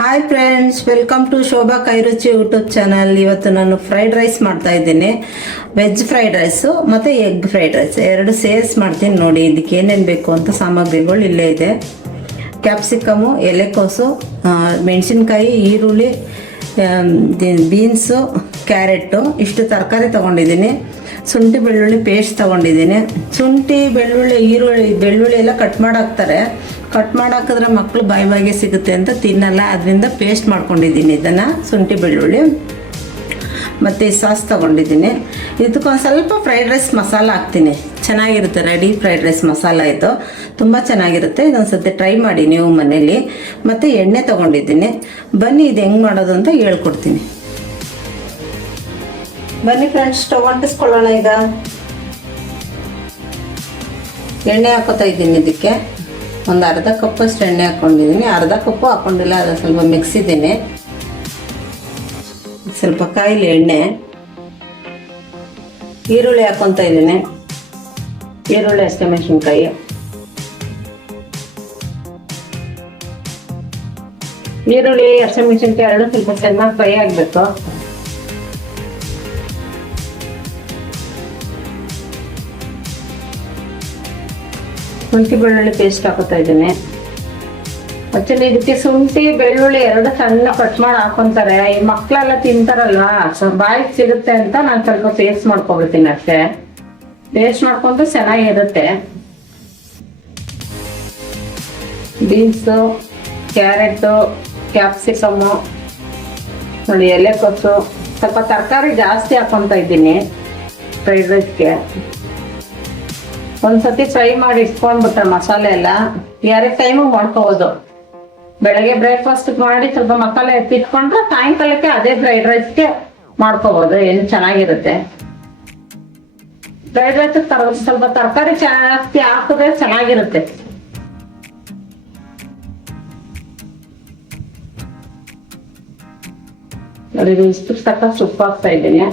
Hi friends, welcome to Shobha Kairuchi YouTube channel. ಇವತ್ತು ನಾನು fried rice ಮಾಡ್ತಾ ಇದ್ದೀನಿ. ವೆಜ್ ಫ್ರೈಡ್ ರೈಸು ಮತ್ತು ಎಗ್ ಫ್ರೈಡ್ ರೈಸ್ ಎರಡು ಸೇರಿಸಿ ಮಾಡ್ತೀನಿ. ನೋಡಿ, ಇದಕ್ಕೆ ಏನೇನು ಬೇಕು ಅಂತ ಸಾಮಗ್ರಿಗಳು ಇಲ್ಲೇ ಇದೆ. ಕ್ಯಾಪ್ಸಿಕಮು, ಎಲೆಕೋಸು, ಮೆಣಸಿನ್ಕಾಯಿ, ಈರುಳ್ಳಿ, ಬೀನ್ಸು, ಕ್ಯಾರೆಟು, ಇಷ್ಟು ತರಕಾರಿ ತೊಗೊಂಡಿದ್ದೀನಿ. ಶುಂಠಿ ಬೆಳ್ಳುಳ್ಳಿ ಪೇಸ್ಟ್ ತೊಗೊಂಡಿದ್ದೀನಿ. ಶುಂಠಿ ಬೆಳ್ಳುಳ್ಳಿ ಬೆಳ್ಳುಳ್ಳಿ ಎಲ್ಲ ಕಟ್ ಮಾಡಾಕ್ತಾರೆ. ಕಟ್ ಮಾಡಾಕಿದ್ರೆ ಮಕ್ಕಳು ಬಾಯಿಗೆ ಸಿಗುತ್ತೆ ಅಂತ ತಿನ್ನಲ್ಲ. ಅದರಿಂದ ಪೇಸ್ಟ್ ಮಾಡ್ಕೊಂಡಿದ್ದೀನಿ ಇದನ್ನು, ಶುಂಠಿ ಬೆಳ್ಳುಳ್ಳಿ. ಮತ್ತು ಸಾಸ್ ತೊಗೊಂಡಿದ್ದೀನಿ. ಇದಕ್ಕೊಂದು ಸ್ವಲ್ಪ ಫ್ರೈಡ್ ರೈಸ್ ಮಸಾಲ ಹಾಕ್ತೀನಿ. ಚೆನ್ನಾಗಿರುತ್ತೆ, ರೆಡಿ ಫ್ರೈಡ್ ರೈಸ್ ಮಸಾಲ ಇದು ತುಂಬ ಚೆನ್ನಾಗಿರುತ್ತೆ. ಇದೊಂದು ಸತಿ ಟ್ರೈ ಮಾಡಿ ನೀವು ಮನೇಲಿ. ಮತ್ತು ಎಣ್ಣೆ ತೊಗೊಂಡಿದ್ದೀನಿ. ಬನ್ನಿ ಇದು ಹೆಂಗೆ ಮಾಡೋದು ಅಂತ ಹೇಳ್ಕೊಡ್ತೀನಿ. ಬನ್ನಿ ಫ್ರೆಂಡ್ಸ್, ಸ್ಟವ್ ಅಂಟಿಸ್ಕೊಳ್ಳೋಣ. ಈಗ ಎಣ್ಣೆ ಹಾಕೋತಾ ಇದ್ದೀನಿ. ಇದಕ್ಕೆ ಒಂದು ಅರ್ಧ ಕಪ್ಪಷ್ಟು ಎಣ್ಣೆ ಹಾಕ್ಕೊಂಡಿದ್ದೀನಿ. ಅರ್ಧ ಕಪ್ಪು ಹಾಕ್ಕೊಂಡಿಲ್ಲ, ಅದು ಸ್ವಲ್ಪ ಮಿಕ್ಸಿದ್ದೀನಿ. ಸ್ವಲ್ಪ ಕಾಯಿಲೆ ಎಣ್ಣೆ. ಈರುಳ್ಳಿ ಹಾಕ್ಕೊತಾ ಇದ್ದೀನಿ. ಈರುಳ್ಳಿ, ಹಸಿಮೆಣಸಿನ್ಕಾಯಿ, ಈರುಳ್ಳಿ ಹಸಿಮೆಣಸಿನ್ಕಾಯಿ ಎರಡು ಸ್ವಲ್ಪ ಚೆನ್ನಾಗಿ ಫ್ರೈ ಆಗಬೇಕು. ಶುಂಠಿ ಬೆಳ್ಳುಳ್ಳಿ ಪೇಸ್ಟ್ ಹಾಕೋತಾ ಇದ್ದೀನಿ. ಆಕ್ಚುಲಿ ಇದಕ್ಕೆ ಶುಂಠಿ ಬೆಳ್ಳುಳ್ಳಿ ಎರಡು ಸಣ್ಣ ಕಟ್ ಮಾಡಿ ಹಾಕೊಂತಾರೆ. ಈ ಮಕ್ಕಳೆಲ್ಲ ತಿಂತಾರಲ್ವಾ, ಬಾಯಿಗೆ ಸಿಗುತ್ತೆ ಅಂತ ನಾನು ಸ್ವಲ್ಪ ಪೇಸ್ಟ್ ಮಾಡ್ಕೊಬಿಡ್ತೀನಿ ಅಷ್ಟೇ. ಪೇಸ್ಟ್ ಮಾಡ್ಕೊಂಡು ಚೆನ್ನಾಗಿರುತ್ತೆ. ಬೀನ್ಸು, ಕ್ಯಾರೆಟು, ಕ್ಯಾಪ್ಸಿಕಮ್ಮು, ನೋಡಿ ಎಲೆಕೋಸು, ಸ್ವಲ್ಪ ತರಕಾರಿ ಜಾಸ್ತಿ ಹಾಕೊತಾ ಇದ್ದೀನಿ ಫ್ರೈಡ್ ರೈಸ್ಗೆ. ಒಂದ್ಸತಿ ಫ್ರೈ ಮಾಡಿ ಇಟ್ಕೊಂಡ್ಬಿಟ್ರೆ ಮಸಾಲೆ ಎಲ್ಲ ಯಾರೇ ಟೈಮಿಗೆ ಮಾಡ್ಕೋಬೋದು. ಬೆಳಗ್ಗೆ ಬ್ರೇಕ್ಫಾಸ್ಟ್ ಮಾಡಿ ಸ್ವಲ್ಪ ಮಸಾಲೆ ಎತ್ತಿಟ್ಕೊಂಡ್ರೆ ಸಾಯಂಕಾಲಕ್ಕೆ ಅದೇ ಫ್ರೈಡ್ ರೈಸ್ಗೆ ಮಾಡ್ಕೋಬೋದು. ಏನು ಚೆನ್ನಾಗಿರುತ್ತೆ ಫ್ರೈಡ್ ರೈಸ್. ಸ್ವಲ್ಪ ತರಕಾರಿ ಜಾಸ್ತಿ ಹಾಕಿದ್ರೆ ಚೆನ್ನಾಗಿರುತ್ತೆ. ನೋಡಿ, ಇಷ್ಟು ತಕ್ಕಷ್ಟು ಉಪ್ಪು ಹಾಕ್ತಾ ಇದ್ದೀನಿ.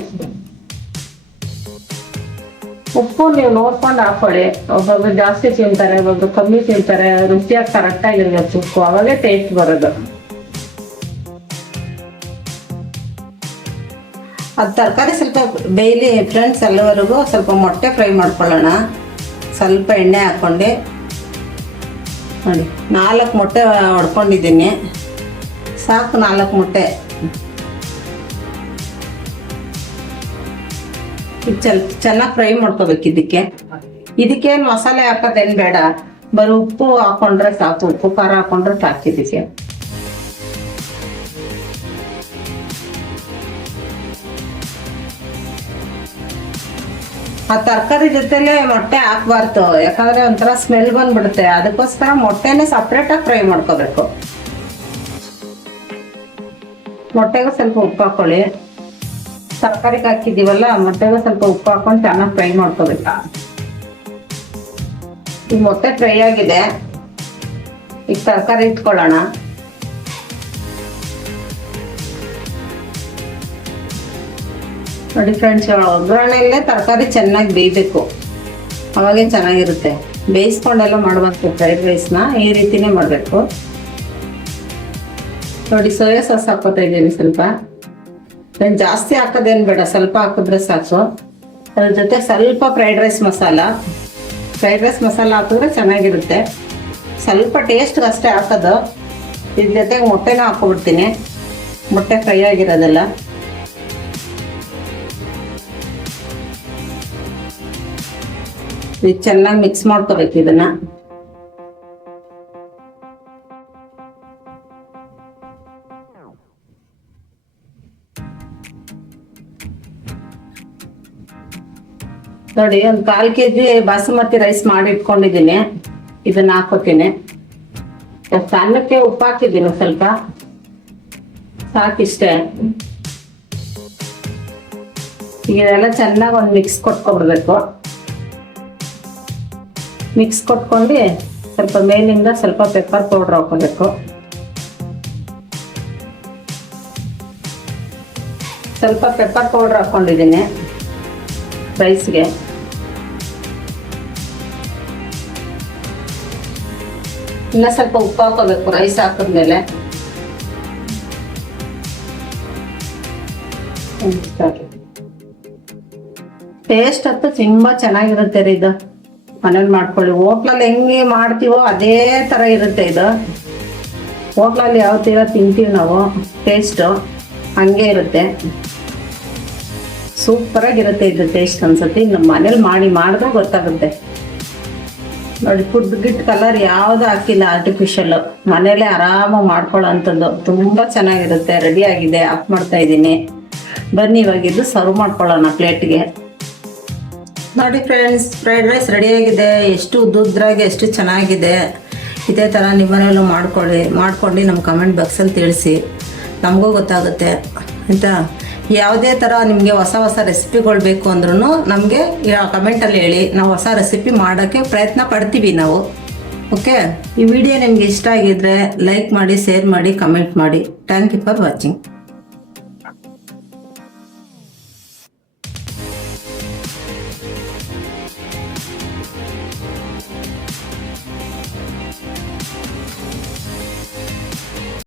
ಉಪ್ಪು ನೀವು ನೋಡ್ಕೊಂಡು ಹಾಕೊಳ್ಳಿ. ಒಬ್ಬೊಬ್ರು ಜಾಸ್ತಿ ತಿಂತಾರೆ, ಒಬ್ಬೊಬ್ರು ಕಮ್ಮಿ ತಿಂತಾರೆ. ರುಚಿಯಾಗಿ ಕರೆಕ್ಟಾಗಿರ್ಬೇಕು ಉಪ್ಪು, ಅವಾಗೇ ಟೇಸ್ಟ್ ಬರೋದು. ಅದು ತರಕಾರಿ ಸ್ವಲ್ಪ ಬೇಯಲಿ ಫ್ರೆಂಡ್ಸ್. ಅಲ್ಲಿವರೆಗೂ ಸ್ವಲ್ಪ ಮೊಟ್ಟೆ ಫ್ರೈ ಮಾಡ್ಕೊಳ್ಳೋಣ. ಸ್ವಲ್ಪ ಎಣ್ಣೆ ಹಾಕ್ಕೊಂಡು ನೋಡಿ, 4 ಮೊಟ್ಟೆ ಹೊಡ್ಕೊಂಡಿದ್ದೀನಿ. ಸಾಕು, 4 ಮೊಟ್ಟೆ. ಚೆನ್ನಾಗಿ ಫ್ರೈ ಮಾಡ್ಕೋಬೇಕು. ಇದಕ್ಕೇನು ಮಸಾಲೆ ಹಾಕೋದೇನು ಬೇಡ, ಬರೀ ಉಪ್ಪು ಹಾಕೊಂಡ್ರೆ ಸಾಕು. ಉಪ್ಪು ಖಾರ ಹಾಕೊಂಡ್ರೆ ಸಾಕು ಇದಕ್ಕೆ. ಆ ತರಕಾರಿ ಜೊತೆಲೆ ಮೊಟ್ಟೆ ಹಾಕ್ಬಾರ್ದು, ಯಾಕಂದ್ರೆ ಒಂಥರ ಸ್ಮೆಲ್ ಬಂದ್ಬಿಡುತ್ತೆ. ಅದಕ್ಕೋಸ್ಕರ ಮೊಟ್ಟೆನೇ ಸಪ್ರೇಟಾಗಿ ಫ್ರೈ ಮಾಡ್ಕೋಬೇಕು. ಮೊಟ್ಟೆಗೂ ಸ್ವಲ್ಪ ಉಪ್ಪು ಹಾಕೊಳ್ಳಿ. ತರಕಾರಿಗೆ ಹಾಕಿದ್ದೀವಲ್ಲ, ಮೊಟ್ಟೆಗೆ ಸ್ವಲ್ಪ ಉಪ್ಪು ಹಾಕೊಂಡು ಚೆನ್ನಾಗಿ ಫ್ರೈ ಮಾಡ್ಕೋಬೇಕು. ಈ ಮೊಟ್ಟೆ ಫ್ರೈ ಆಗಿದೆ. ಈಗ ತರಕಾರಿ ಇಟ್ಕೊಳ್ಳೋಣ. ನೋಡಿ ಫ್ರೆಂಡ್ಸ್, ಒಗ್ಗರಣೆಯಲ್ಲೇ ತರಕಾರಿ ಚೆನ್ನಾಗಿ ಬೇಯಬೇಕು, ಅವಾಗೇ ಚೆನ್ನಾಗಿರುತ್ತೆ. ಬೇಯಿಸ್ಕೊಂಡೆಲ್ಲ ಮಾಡಬೇಕು ಫ್ರೈಡ್ ರೈಸ್ನ. ಈ ರೀತಿನೇ ಮಾಡಬೇಕು. ನೋಡಿ, ಸೋಯಾ ಸಾಸ್ ಹಾಕೋತಾ ಇದ್ದೀನಿ ಸ್ವಲ್ಪ. ಜಾಸ್ತಿ ಹಾಕೋದೇನು ಬೇಡ, ಸ್ವಲ್ಪ ಹಾಕಿದ್ರೆ ಸಾಕು. ಅದ್ರ ಜೊತೆ ಸ್ವಲ್ಪ ಫ್ರೈಡ್ ರೈಸ್ ಮಸಾಲ ಹಾಕಿದ್ರೆ ಚೆನ್ನಾಗಿರುತ್ತೆ. ಸ್ವಲ್ಪ ಟೇಸ್ಟ್ಗೆ ಅಷ್ಟೇ ಹಾಕೋದು. ಇದ್ರ ಜೊತೆಗೆ ಮೊಟ್ಟೆನೂ ಹಾಕ್ಕೊಬಿಡ್ತೀನಿ, ಮೊಟ್ಟೆ ಫ್ರೈ ಆಗಿರೋದೆಲ್ಲ. ಇದು ಚೆನ್ನಾಗಿ ಮಿಕ್ಸ್ ಮಾಡ್ಕೋಬೇಕು ಇದನ್ನ. ನೋಡಿ, ಒಂದು 1/4 kg ಬಾಸುಮತಿ ರೈಸ್ ಮಾಡಿ ಇಟ್ಕೊಂಡಿದ್ದೀನಿ. ಇದನ್ನ ಹಾಕೋತೀನಿ. ಅನ್ನಕ್ಕೆ ಉಪ್ಪು ಹಾಕಿದ್ದೀನಿ ಸ್ವಲ್ಪ, ಸಾಕಿಷ್ಟೇ. ಈಗ ಇದೆಲ್ಲ ಚೆನ್ನಾಗಿ ಒಂದು ಮಿಕ್ಸ್ ಕೊಟ್ಕೊಬಿಡ್ಬೇಕು. ಮಿಕ್ಸ್ ಕೊಟ್ಕೊಂಡು ಸ್ವಲ್ಪ ಮೇಲಿಂದ ಸ್ವಲ್ಪ ಪೆಪ್ಪರ್ ಪೌಡ್ರ್ ಹಾಕೋಬೇಕು. ಸ್ವಲ್ಪ ಪೆಪ್ಪರ್ ಪೌಡ್ರ್ ಹಾಕೊಂಡಿದ್ದೀನಿ ರೈಸ್ಗೆ. ಇನ್ನ ಸ್ವಲ್ಪ ಉಪ್ಪು ಹಾಕೋಬೇಕು ರೈಸ್ ಹಾಕಿದ್ಮೇಲೆ. ಟೇಸ್ಟ್ ಅಂತೂ ತುಂಬಾ ಚೆನ್ನಾಗಿರುತ್ತೆ ರೀ ಇದು. ಮನೇಲಿ ಮಾಡ್ಕೊಳ್ಳಿ. ಹೋಟ್ಲಲ್ಲಿ ಹೆಂಗೆ ಮಾಡ್ತೀವೋ ಅದೇ ತರ ಇರುತ್ತೆ ಇದು. ಹೋಟ್ಲಲ್ಲಿ ಯಾವ ತರ ತಿಂತೀವಿ ನಾವು, ಟೇಸ್ಟು ಹಂಗೆ ಇರುತ್ತೆ. ಸೂಪರಾಗಿರುತ್ತೆ ಇದು ಟೇಸ್ಟ್ ಅನ್ಸುತ್ತೆ. ನಮ್ಮ ಮನೇಲಿ ಮಾಡಿದ್ರೆ ಗೊತ್ತಾಗುತ್ತೆ ನೋಡಿ. ಫುಡ್ ಗಿಟ್ ಕಲರ್ ಯಾವುದು ಹಾಕಿಲ್ಲ, ಆರ್ಟಿಫಿಷಿಯಲ್. ಮನೇಲೆ ಆರಾಮಾಗಿ ಮಾಡ್ಕೊಳ್ಳೋ ಅಂಥದ್ದು. ತುಂಬ ಚೆನ್ನಾಗಿರುತ್ತೆ. ರೆಡಿ ಆಗಿದೆ, ಆಫ್ ಮಾಡ್ತಾ ಇದ್ದೀನಿ. ಬನ್ನಿ ಇವಾಗಿದ್ದು ಸರ್ವ್ ಮಾಡ್ಕೊಳ್ಳೋಣ ಪ್ಲೇಟ್ಗೆ. ನೋಡಿ ಫ್ರೆಂಡ್ಸ್, ಫ್ರೈಡ್ ರೈಸ್ ರೆಡಿಯಾಗಿದೆ. ಎಷ್ಟು ಉದ್ದುದ್ರಾಗಿ ಎಷ್ಟು ಚೆನ್ನಾಗಿದೆ. ಇದೇ ಥರ ನಿಮ್ಮನೇಲೂ ಮಾಡ್ಕೊಂಡು ನಮ್ಮ ಕಮೆಂಟ್ ಬಾಕ್ಸಲ್ಲಿ ತಿಳಿಸಿ, ನಮಗೂ ಗೊತ್ತಾಗುತ್ತೆ ಆಯಿತಾ. ಯಾವುದೇ ಥರ ನಿಮಗೆ ಹೊಸ ರೆಸಿಪಿಗಳು ಬೇಕು ಅಂದ್ರೂ ನಮಗೆ ಕಮೆಂಟಲ್ಲಿ ಹೇಳಿ. ನಾವು ಹೊಸ ರೆಸಿಪಿ ಮಾಡೋಕ್ಕೆ ಪ್ರಯತ್ನ ಪಡ್ತೀವಿ ನಾವು. ಓಕೆ, ಈ ವಿಡಿಯೋ ನಿಮಗೆ ಇಷ್ಟ ಆಗಿದ್ದರೆ ಲೈಕ್ ಮಾಡಿ, ಶೇರ್ ಮಾಡಿ, ಕಮೆಂಟ್ ಮಾಡಿ. Thank you for watching.